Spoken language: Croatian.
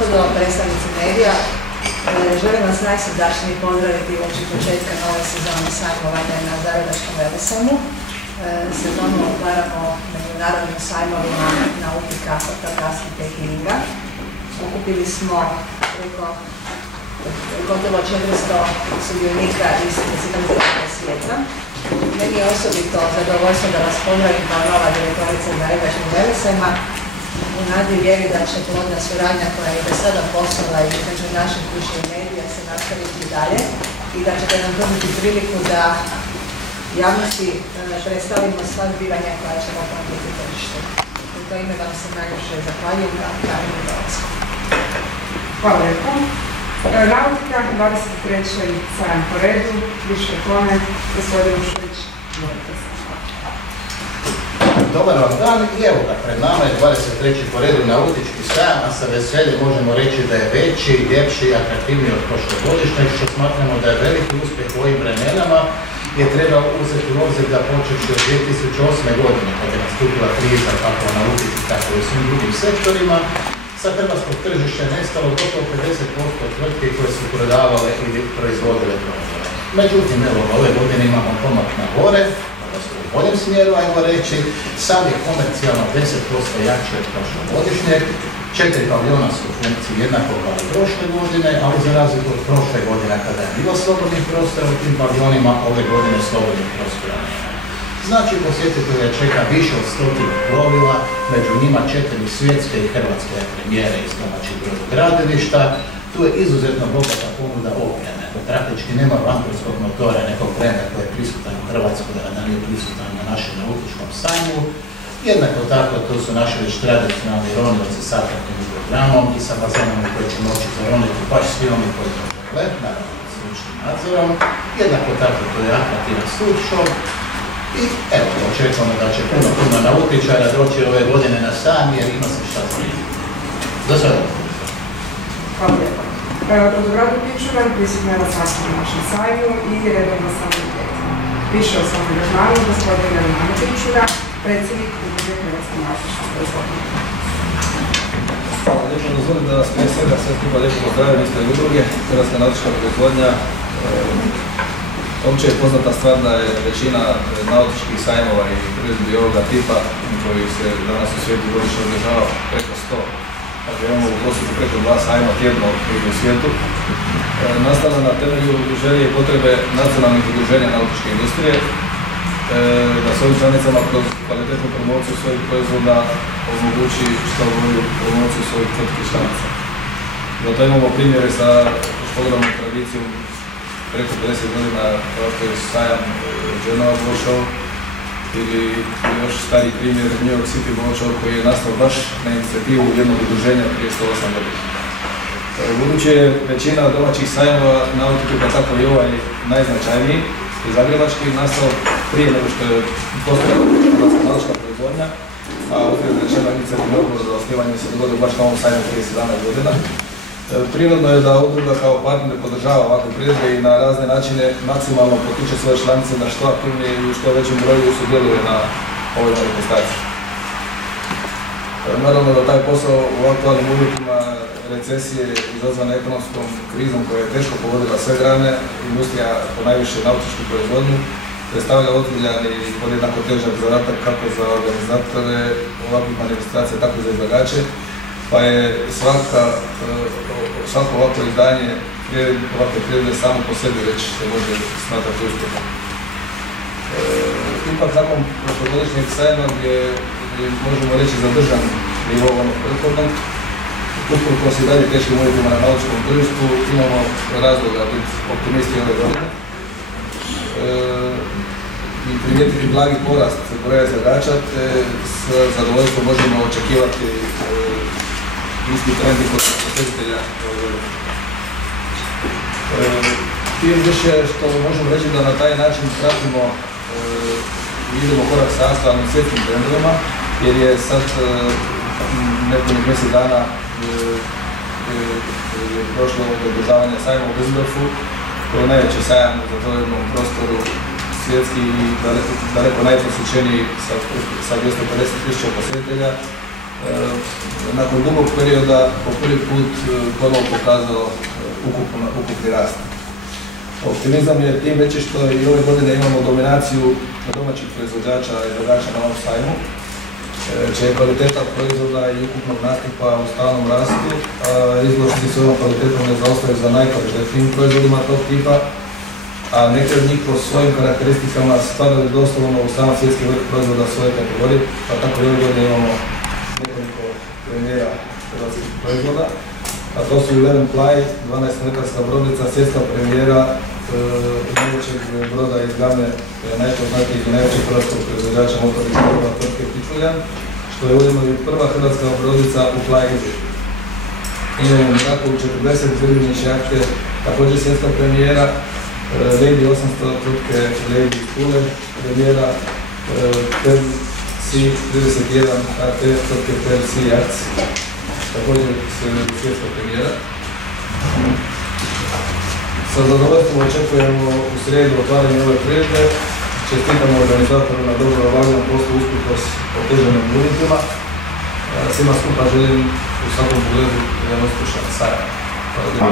gospodo, predstavnici medija, želim vas najsrdačnije pozdraviti uoči početka nove sezone sajmovanja na Zagrebačkom Velesajmu. Sezonu otvaramo međunarodnim sajmovima nautika, fotografike i knjiga. Okupili smo gotovo 400 sudionika iz 70 svijeta. Meni je osobito zadovoljstvo da vas pozdravim kao nova direktorica Zagrebačkog Velesajma u nadi i vjeri da će plodna suradnja koja je do sada postojala između naših kuća i medija se nastaviti dalje i da ćete nam dobiti priliku da javnosti predstavimo sva zbivanja koja ćemo pratiti tržište. U to ime vam se najljepše zahvaljujem na pravilnom dolasku. Hvala lijepo. Nautika, 23. sajam po redu, više klone, gospodin Ušlić, volite se. Dobar vam dan i evo ga, pred nama je 23. po redu nautički sajam, a sa veseljem možemo reći da je veći, ljepši i atraktivniji od prošlogodišnjeg, što smatramo da je veliki uspjeh u ovim vremenama je treba uzeti u obzir da počeši od 2008. godine, kada je nastupila kriza kako u nautici, tako i u svim drugim sektorima, sa hrvatskog tržišta je nestalo gotovo 50% tvrtke koje su prodavale ili proizvodile proizvode. Međutim, evo, ove godine imamo pomak na gore, u boljem smjeru, ajmo reći, sad je komercijalno 10% jači od prošlogodišnjeg, 4 paviljona su u funkciji jednako kao i prošle godine, ali za razliku od prošle godine kada je bilo slobodnih prostora u tim paviljonima, ove godine slobodnih prostora nema. Znači, posjetitelja čeka više od 100 plovila, među njima 4 svjetske i hrvatske premijere iz domaćih brodogradilišta. Tu je izuzetno bogata ponuda opreme. Praktički nema vankurskog motora nekog brenda koji je prisutan u Hrvatskoj, da nije prisutan na našem nautičkom sajmu. Jednako tako, tu su naši već tradicionalni ronioci s atraktivnim programom i sa bazenom koji će moći zaroniti baš svi oni koji to žele, naravno s stručnim nadzorom. Jednako tako, to je atraktivan surf. I evo, očekujemo da će puno nautičara doći ove godine na sajam jer ima se šta zanimati. Za sada. Hvala lijepo. Brodogradnju Pičuran prisutna je na svakom našem sajmu i redovno sam uvjetno. Više o svom angažmanu gospodina Romana Pičura, predsjednik Udruge Hrvatske nautičke proizvodnje. Hvala lijepo, dozvolite da vas prije svega sve skupa lijepo pozdravim ispred udruge Hrvatska nautička proizvodnja. Opće je poznata stvar da je većina nautičkih sajmova i priredbi ovoga tipa koji se danas u svijetu godišnje održava preko 100. Dakle, imamo u prosjeku preko 2 sajma tjedno u svijetu. Nastala na temelju želje i potrebe nacionalnih udruženja nautičke industrije da svojim članicama kroz kvalitetnu promociju svojih proizvoda omogući što bolju promociju svojih tvrtki članica. Zato imamo primjere sa ogromnom tradicijom preko 50 godina kao što je sajam Genoa Boat Show ili još stariji primjer New York City Boat Show koji je nastao baš na inicijativu jednog udruženja prije 108 godina. Budući je većina domaćih sajmova nautike, pa tako i ovaj najznačajniji i zagrebački nastao prije nego što je postojala Hrvatska nautička proizvodnja, a uzgled rečeno inicijativni odbor za osnivanje se dogodio baš na ovom sajmu prije 17 godina. Prirodno je da udruga kao partner podržava ovakve priredbe i na razne načine maksimalno potiče svoje članice da što aktivnije i u što većem broju sudjeluje na ovoj manifestaciji. Naravno da taj posao u aktualnim uvjetima recesije izazvane ekonomskom krizom koja je teško pogodila sve grane, industrija ponajviše nautičku proizvodnju, predstavlja ozbiljan i podjednako težak zadatak kako za organizatore ovakvih manifestacija, tako i za izlagače. Pa je svako ovakvo izdanje ovakve priredbe samo po sebi već se može smatrati uspjehom. Ipak nakon prošlogodišnjeg sajma gdje možemo reći zadržan nivo onog prethodnog, usprkos i dalje teškim uvjetima na nautičkom tržištu, imamo razloga biti optimisti ove godine i primijetiti blagi porast broja izlagača, te s zadovoljstvom možemo očekivati isti trend i kod posjetitelja. Tim više što možemo reći da na taj način pratimo i idemo korak sa aktualnim svjetskim trendovima, jer je sad nepunih mjesec dana prošlo održavanje sajma u Düsseldorfu, koji je najveći sajam u zatvorenom prostoru svjetski i daleko najposjećeniji sa 250.000 posjetitelja. nakon dugog perioda po prvi put ponovo pokazao ukupni rast. Optimizam je tim veći što i ove godine imamo dominaciju domaćih proizvođača i izvođača na ovom sajmu, čija je kvaliteta proizvoda i ukupnog nastupa u stalnom rastu, a izloženi se ovom kvalitetom ne zaostaju za najkvalitetnijim proizvodima tog tipa, a neke od njih po svojim karakteristikama spadaju doslovno u sam svjetski vrh proizvoda svoje kategorije, pa tako i ove godine imamo nekoliko premijera hrvatskih proizvoda, a to su Eleven Ply, 12-metarska brodica, svjetska premijera najvećeg broda iz game najpoznatijih i najvećeg hrvatskog proizvođača motornih brodova tvrtke Pičuljan, što je ujedno i prva hrvatska brodica u plajgiži. Imamo Miracle 40 izvedivniš jahte, također svjetska premijera, Lady 800 tvrtke Lady iz Pule, premijera C31 HT tvrtke TRC Yachts, također svjetska premijera. Sa zadovoljstvom očekujemo u srijedu otvaranje ove priredbe. Čestitamo organizatoru na dobro obavljenom poslu usprkos otežanim uvjetima. Svima skupa želim u svakom pogledu jedan uspješan sajam. Hvala lijepo.